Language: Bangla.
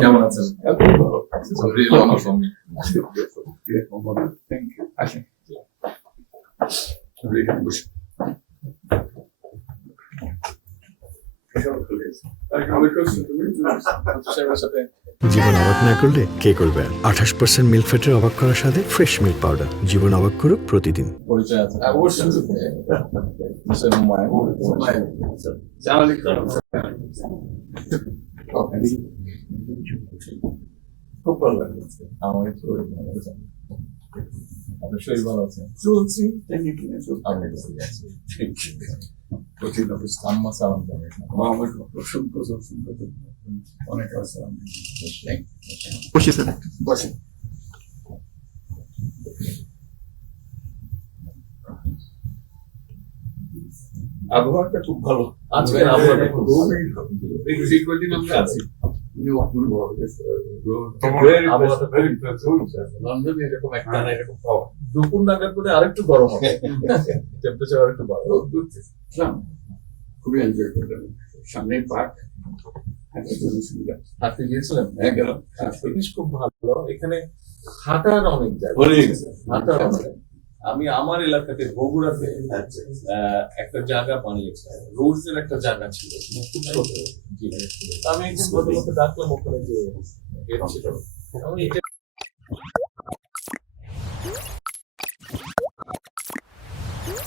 কেমন আছেন? Really honor for me. Thank you. Really good. জীবন অবাক না করলে কে করবে? 28% মিল্ক ফ্যাটের অবাক করার সাথে ফ্রেশ মিল্ক পাউডার। জীবন অবাক করুক প্রতিদিন। পরিচয় আছে অবশ্যই। মিস্টার হুমায়ুন। খুব ভালো লাগছে। আমার একটু ভালো আছে। আপনার শরীর ভালো আছে? চলছি। Thank you. আমি ঠিক আছি। কঠিন অবস্থা। আম্মা সালাম জানাই। আমার অসংখ্য অনেক আসসালাম। বসে স্যার। বসে। আবহাওয়াটা খুব ভালো। আজকে আবহাওয়াটা খুব ভালো। কদিন আমরা আছি। লন্ডনে এরকম একটা না এরকম পাওয়া। দুপুর নাগাদ করে আরেকটু গরম হবে, টেম্পারেচার আরেকটু বাড়বে। খুবই এনজয় করলাম। সামনে পার্ক, সুবিধা। হাঁটতে গিয়েছিলেন? গেলাম। জিনিস খুব ভালো, এখানে হাঁটার অনেক জায়গা। হাঁটার অনেক। আমি আমার এলাকাতে বগুড়াতে একটা জায়গা বানিয়েছে, রোডস এর একটা জায়গা ছিল খুব ছোট। আমি একদিন ভদ্রলোককে ডাকলাম ওখানে যে গেট ছিল, আমি এটা